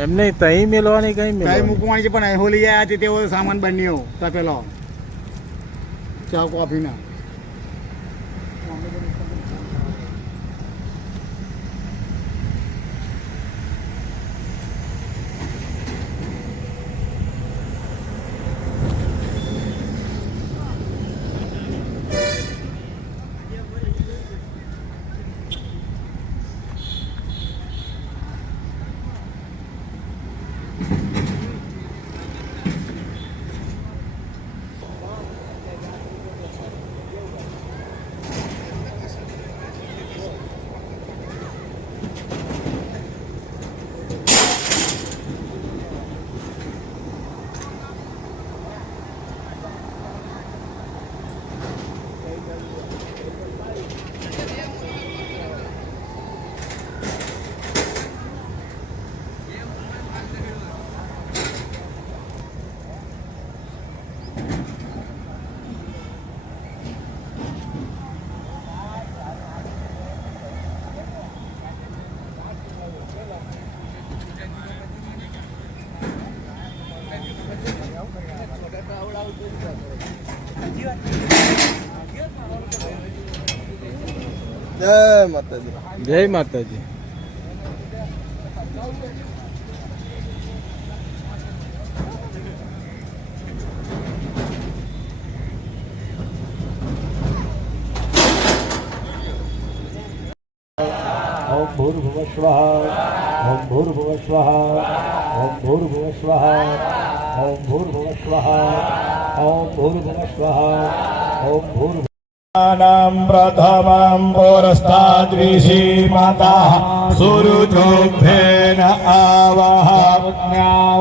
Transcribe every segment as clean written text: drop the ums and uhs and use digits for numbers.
એમ નહીં તઈ મેળવાની કઈ મૂકવાની છે પણ હોલી આવ્યા છે તેવો સામાન બન્યો તપેલો ચા કોફી ના જય માતાજી. જય માતાજી. ओम भूर्भुवः स्वः ओम भूर्भुवः स्वः ओम भूर्भुवः स्वः ओम भूर्भुवः स्वः ओम भूर्भुवः स्वः ओम भूर्भुवः प्रथमं पुरस्ताद्विषी माताः सुरुचोभ्येन आवः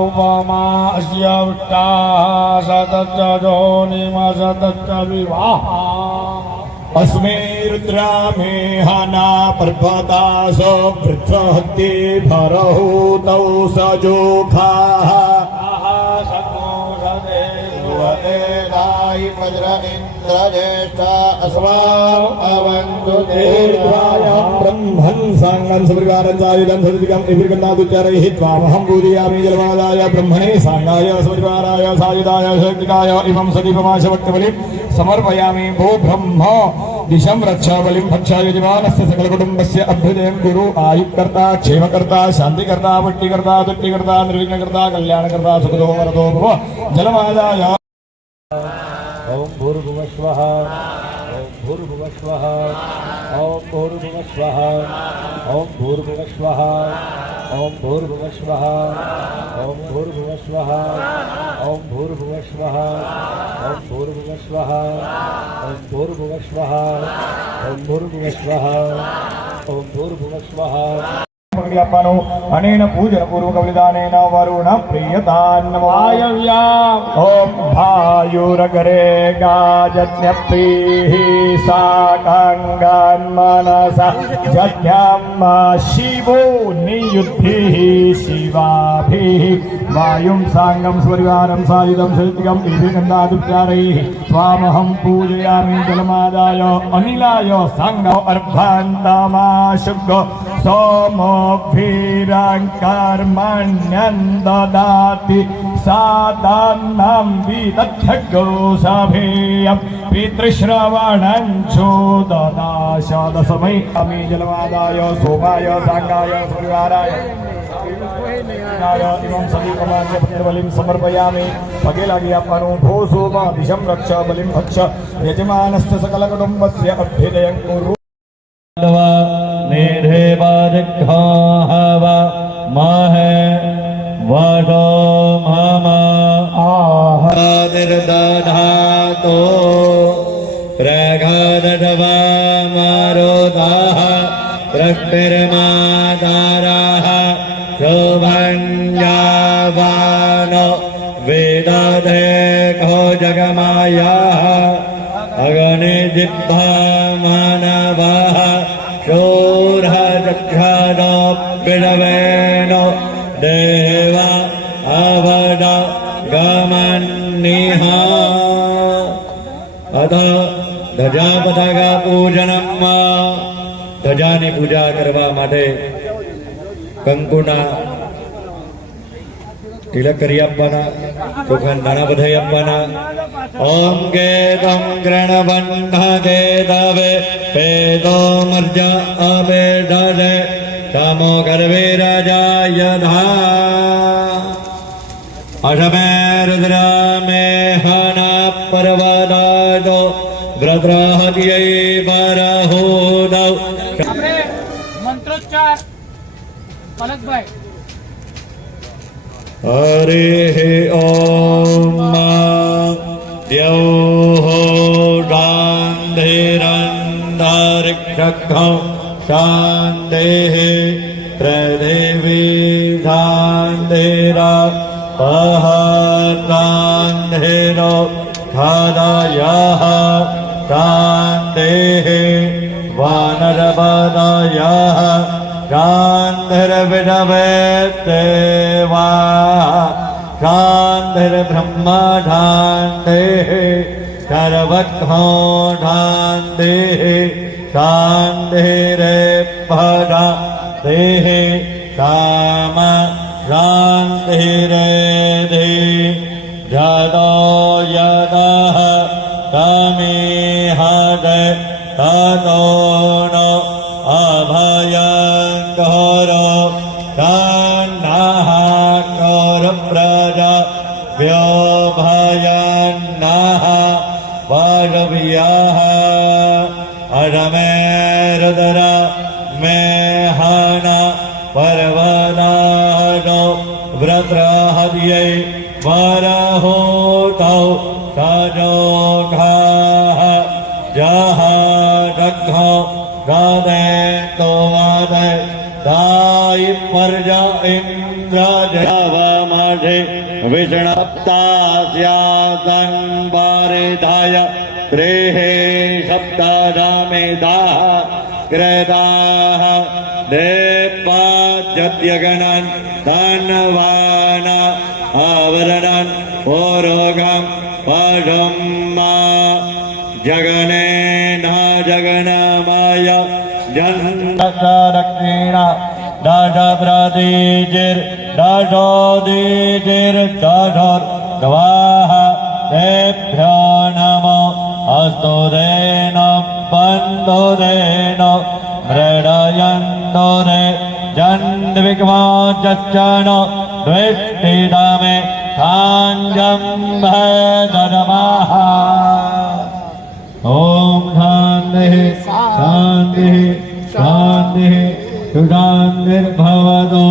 उपमास्य विष्टाः सतच्च जोनिमसतच्च विवाहः अस्मे रुद्रामे हना पर्वतासो वृक्षहत्ये भरहूतौ सजोखाः वज्र इंद्रज्येष्ठ अस्मान् अवन्तु देवाय ब्रह्मन् सांगं सुप्रकारं चारिदं सदिकं इभिर्गन्धादुच्चारैः त्वामहं पूजयामि जलमादाय ब्रह्मणे सांगाय सुप्रकाराय सायुधाय शक्तिकाय इमं सदीपमाशवक्तबलिं समर्पयामि भो ब्रह्म दिशं रक्ष बलिं भक्षाय जीवानस्य सकलकुटुम्बस्य अभ्युदयं कुरु आयुक्कर्ता क्षेमकर्ता शान्तिकर्ता पुष्टिकर्ता तुष्टिकर्ता निर्विघ्नकर्ता कल्याणकर्ता सुखदो वरदो भव जलमादाय ओम भूर्भुवः स्वः ओम भूर्भुवः स्वः ओम भूर्भुवः स्वः ओम भूर्भुवः स्वः ओम भूर्भुवः स्वः ओम भूर्भुवः स्वः ओम भूर्भुवः स्वः ओम भूर्भुवः स्वः ॐ भूर्भुवः स्वः ॐ भूर्भुवः स्वः ॐ भूर्भुवः स्वः આપવાનો અનેન પૂજન પૂર્વક બલિદાનેન વરુણ પ્રિયતાન્નમો વાયવ્યા ઓમ ભાયુરગરે ગાજન્યપ્રીઃ સાકાંગાન મનસા જજ્ઞામ શિવો નિયુદ્ધિઃ શિવાભિઃ વાયું સાંગમ સ્વરિવારમ સાયુધમ શૈત્યમ વિવેકંદાદુપ્ચારૈઃ સ્વામહં પૂજયામિ જલમાદાય અનિલાય સાંગો અર્ભાંતમાશુગ સોમો वीरङ्कर्मण्यं ददाति सादान्नं विदध्यगो सभेयं पितृश्रवणं चोददाशदसमै अमी जलमादाय सोमाय साङ्गाय सूर्यवाराय इमं समीपमान्य बलिं समर्पयामि पगे लागी आपनु भो सोमा दिशं रक्ष बलिं भक्ष यजमानस्य सकलकुटुम्बस्य अभ्युदयं कुरु मेढे बादघाहव महे वडो मम आहानिर्दधातो प्रगादडवा मारोदाः प्रक्तिर्मादाराः शोभञ्जावानो वेदते को जगमायाः अगनिजिह्वा मानवाः शोरजक्षादो विडवेनो देवा अवड गमन्निः अथ ધજાપતાકા પૂજનમાં ધજાની પૂજા કરવા માટે કંકુના તિલક કરી આપવાના ચોખા નાણા બધાઈ આપવાના ઓમ કેતમ ગ્રણબંધ કેતવે પેદો મર્જ અવેદે તમો ગર્વે રાજા યધા અષમે રુદ્ર મેહના પર્વદાજો વ્રદ્રહત્યૈ પરહોદૌ મંત્રોચ્ચાર પલકભાઈ हरि ओम द्यौः गान्धिरन्धरिक्षकं शान्तिः प्रदेवी धान्धिरा पहतान्धिरो खादयः शान्तिः वानरपदयः शान्तिर्विडवेत्तेवा शान्तिर्ब्रह्मशान्तिः सर्वतो शान्तिः शान्तिरेभशान्तिः काम शान्तिरेधि जतो यतः तमिहते ततो नो अभयङ्करो तन्नः करप्रजा व्योभयन्नः वारव्यः अरमेरुदर मेहन पर्वदानो व्रत्रहत्यै वरहोतौ सजोघाः जह दग्धौ गादे तो वादे दाई पर्जा इंद्र जयवमधे विष्णप्तास्यातं वारिधाय त्रेहे सप्तादामेदाः कृताः देवाजत्यगणन् धनवान आवरणन् पुरोगं पशुम्मा जगने न जगनमाय जन्नदक्षिण दशप्रदीजिर् दशोदीजिर्दशोर्ध्वाः तेभ्यो नमो अस्तु देन बन्धो देन मृडयन्तो दे जन्विग्मो चच्चन द्विष्टिदमे साञ्जं ददमः ओम शांति शांति शांति सुशांतिर्भवतु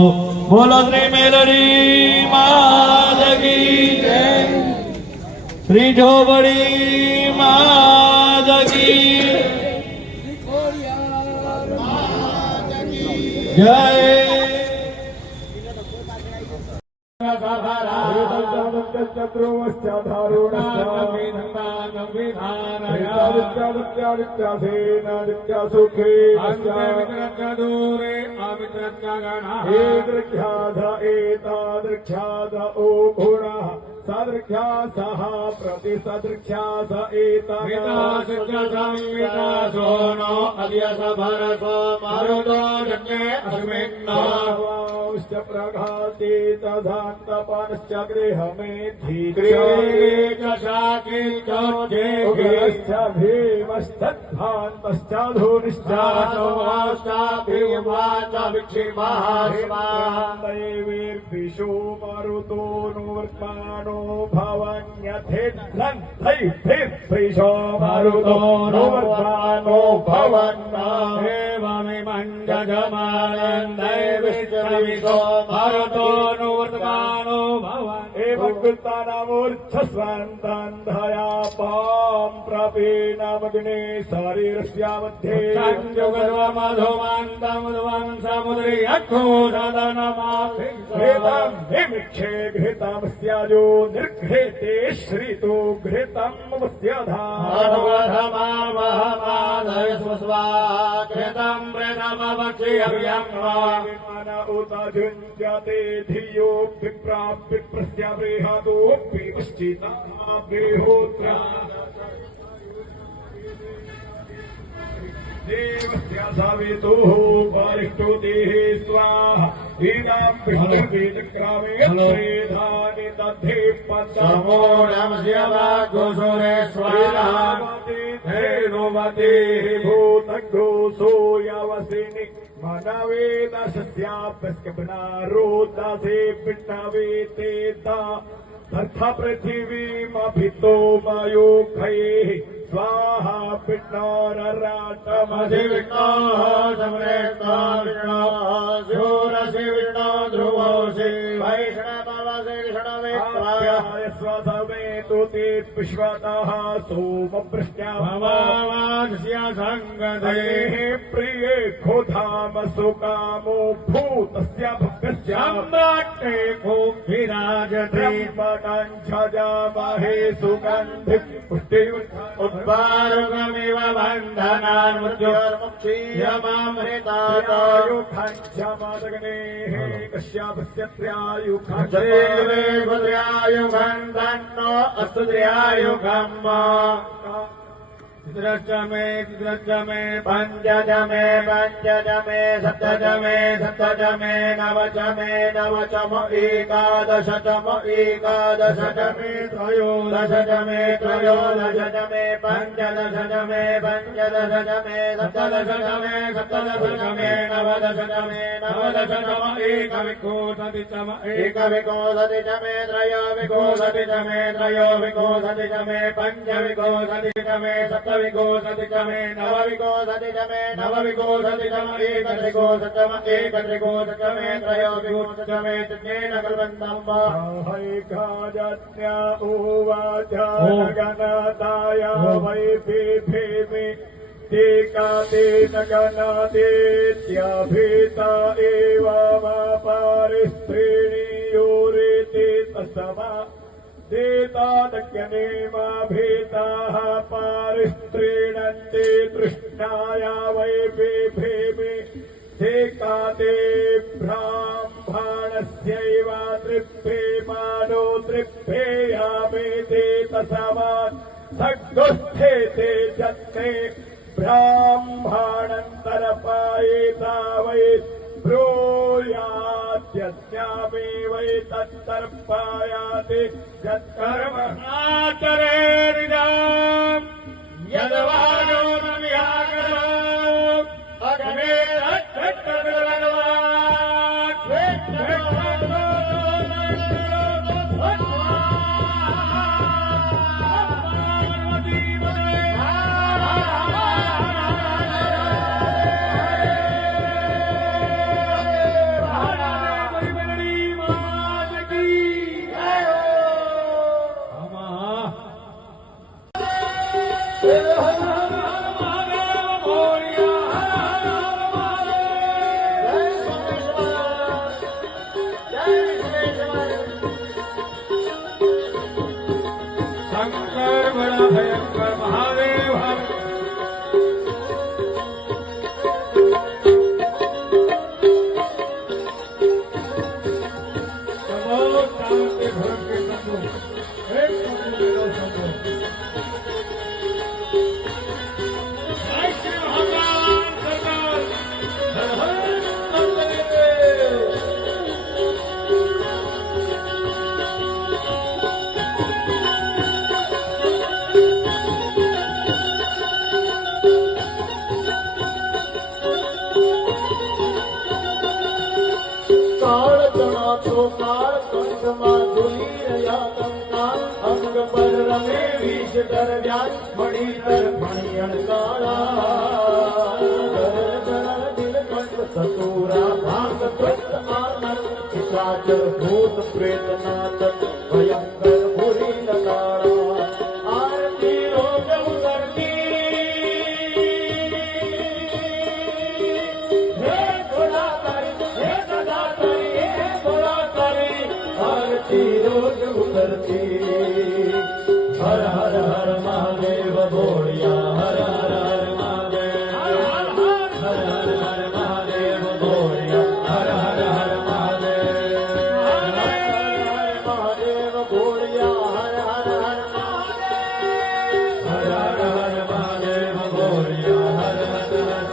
बोलो श्री मेलडी माता की जय। શ્રી જોબડી માત કી જય सदृख्या सह प्रति सदृख्या स एतासो नो अद्यस भरसो मारुतो जज्ञे अस्मिन्नश्च प्रघाति तदान्तपनश्च गृहमेधिश्च भीमश्चद्भान्तश्च धूनिश्च विक्षिपाः मारुतो नो वर्तमानो भवन्यथेध्रन् थैभिर्भृशो मारुतो नो वर्तमानो भवन्नेवमिमं जजमानं दैविश्चविशो मारुतो नो वर्तमानो भवन् एवं कृतानामूर्च्छस्वन्तान्धया पां प्रपीणमग्ने शरीरस्य मध्ये संयुगर्वमधुमान्तमधुवं समुद्रे अक्षो सदनमाभिघृतं विमिक्षे घृतं स्याजो निर्घृते श्रितो घृतं घृतं प्रेतमवक्षियव्यङ् उत जुञ्जते धियो विप्राप्यप्रस्य बृहदोऽपि पश्चिताब्रेहोत्रा देवस्य सवितुः वरिष्ठो देहे स्वाहा ीनां विष्णुवेदक्रामे श्रेधानि दधे पद्मो नमस्य वाग्घोषोरे स्वाहा धेनुमते भूतघोषो यवसिनि मनवेदस्याप्यस्कपनारोदसे विष्णवेतेता तथा पृथिवीमभितो मयोखैः स्वाहा विष्णोरराटमधि विष्णोः समरेष्णोरसि विष्णो ध्रुवोऽसि वैष्णवसि विष्णवे स्वसमे तु ते विश्वतः सोमपृष्ट्या सङ्गधेः प्रिये खोधाम सुकामो भूतस्य भक्तस्याम्राट्टे भूभिराजते पटञ्छजामहे सुगन्धि पुष्टि उद्वारुकमिव बन्धनान् मृत्योर्मुक्षीयमामृतायुखञ्चमदग्नेः कश्यपस्य त्र्यायुखञ्चेवेन्द्र्यायुखं तन्नो अस्तु त्र्यायुखम् चित्रश्च मे पञ्चज मे सप्तज मे नव च मे एकादश च मे त्रयोदश च मे पञ्चदश च मे सप्तदश च मे नवदश च मे एकविंशति च मे त्रयोविंशति च मे पञ्चविंशति च मे सप्तविंशति च मे नवविंशति च मे एकत्रिंशति च मे त्रयोविंशति च मे तज्ञेन कल्पन्तम् वा हैकाजज्ञा उवाच गणताय वै भेमे तेकातेन गणादेत्यभीता एव मा पारिस्त्रीणियोरेते तस्मा देतादज्ञनेमाभीताः पारिस्त्रीणन्ते तृष्णाया वै बिभेमि तेकाते ब्राह्मणस्यैव तृप्यमानो तृप्येयामेते तस्मात् सद्गुस्थेते जत्ते ब्राह्मणन्तरपायेता वै ब्रूयाद्यज्ञामे वै तत्तर्पायाते यत्कर्मणाचरेरिदम् यद्वायो न विहागरम् अग्ने તે ઘર કે સંતો એક મેળો સંતો જય શ્રી મહાકાલ સરકાર હર હર મહાદેવ કાળ ચણા તો કાળ કંઠમાં ઝૂલી રહ્યા કંકાળ અંગ પર રમે વિષ દર વ્યાજ મળી તર ભણિયણ કાળા દિલ કંઠ સતુરા ભાંગ ત્રસ્ત આનંદ પિશાચર ભૂત પ્રેત નાથ ભયંકર ભૂરી લગાડા આરતી રોજ ઉતરતી હે ભોળા તારી હે દાદા તારી હે ભોળા તારી આરતી રોજ ઉતરતી હર હર હર મહાદેવ ભોળિયા હર હર હર મહાદેવ હર હર હર મહાદેવ ભોળિયા હર હર હર મહાદેવ હર હર મહાદેવ ભોળિયા હર હર હર મહાદેવ હર હર હર મહાદેવ ભોળિયા હર હર હર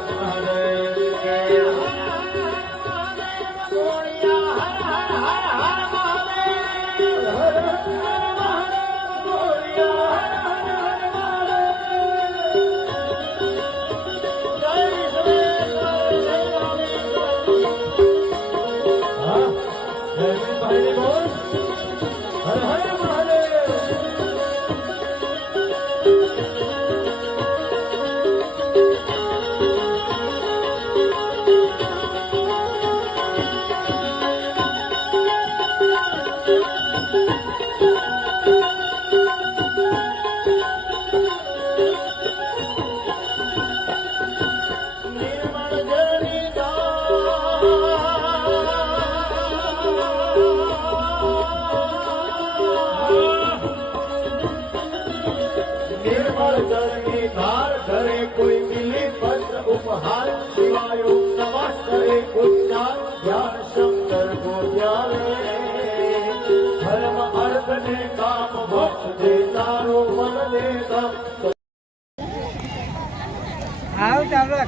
નિર્મળ જળની ધાર ધરે કોઈ મિલી પત્ર ઉપહાર શિવાયો નવાસ કરે ઉચ્ચાર ધ્યાન શંકર ગોત્યારે ધર્મ અર્થ ને કામ મોક્ષ દે તારો મન દે કામ આવ ચાલો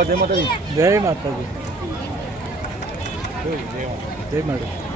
જય માતાજી. જય માતાજી. જય માતાજી.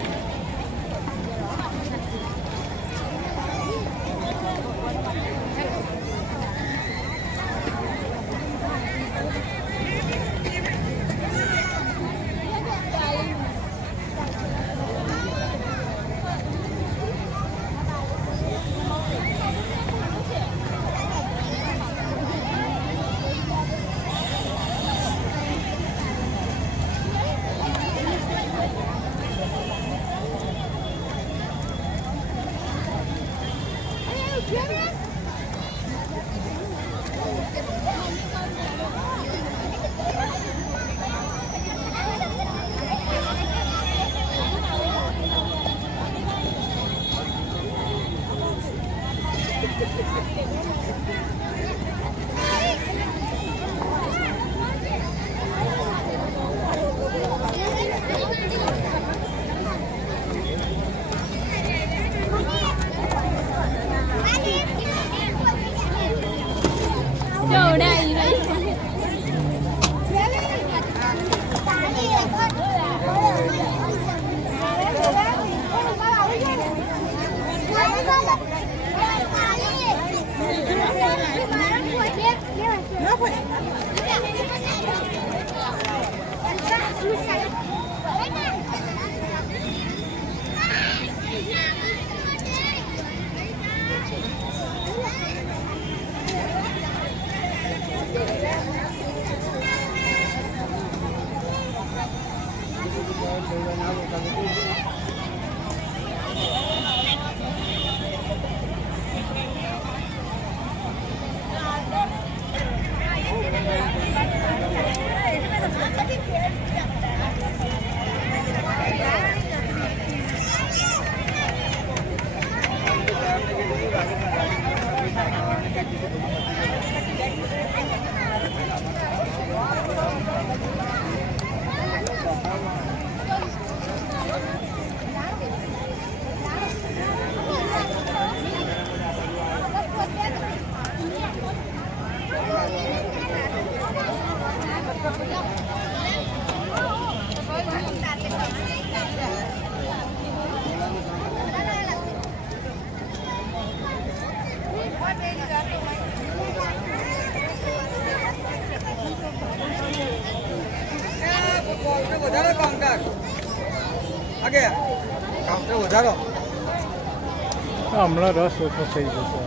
હમણાં રસ ઓછો થઈ જશે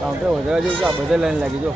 કાઉન્ટર વધારે જેવું આ બધે લાઈન લાગી જો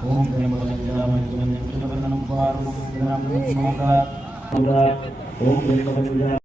ओम त्र्यंबकं यजामहे सुगन्धिं पुष्टिवर्धनं पुष्टिवर्धनं ओम त्र्यंबकं यजामहे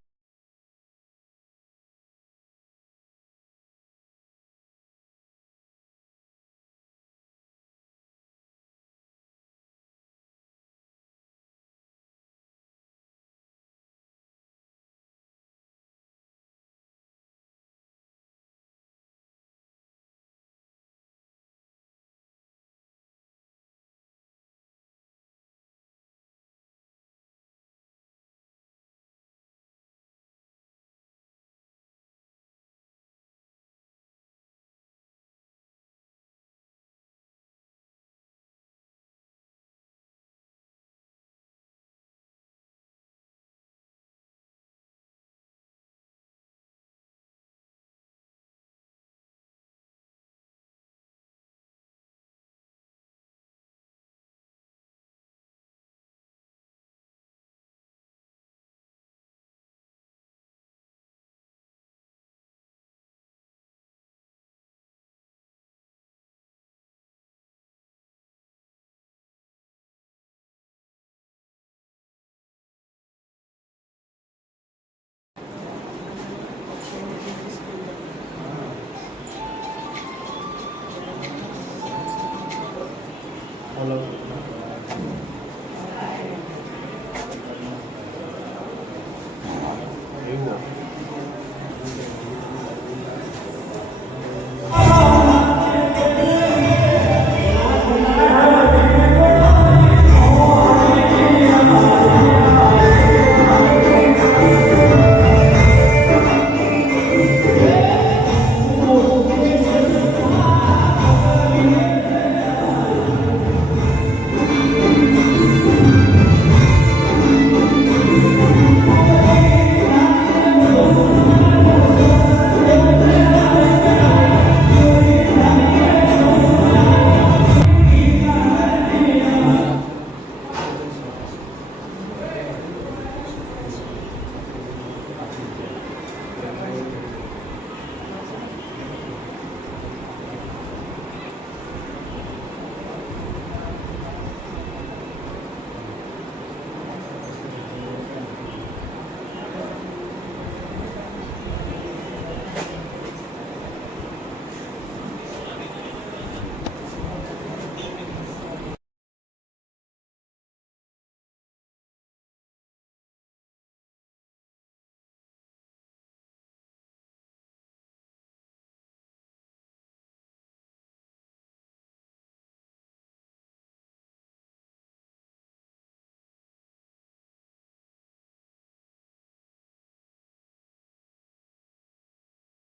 हेलो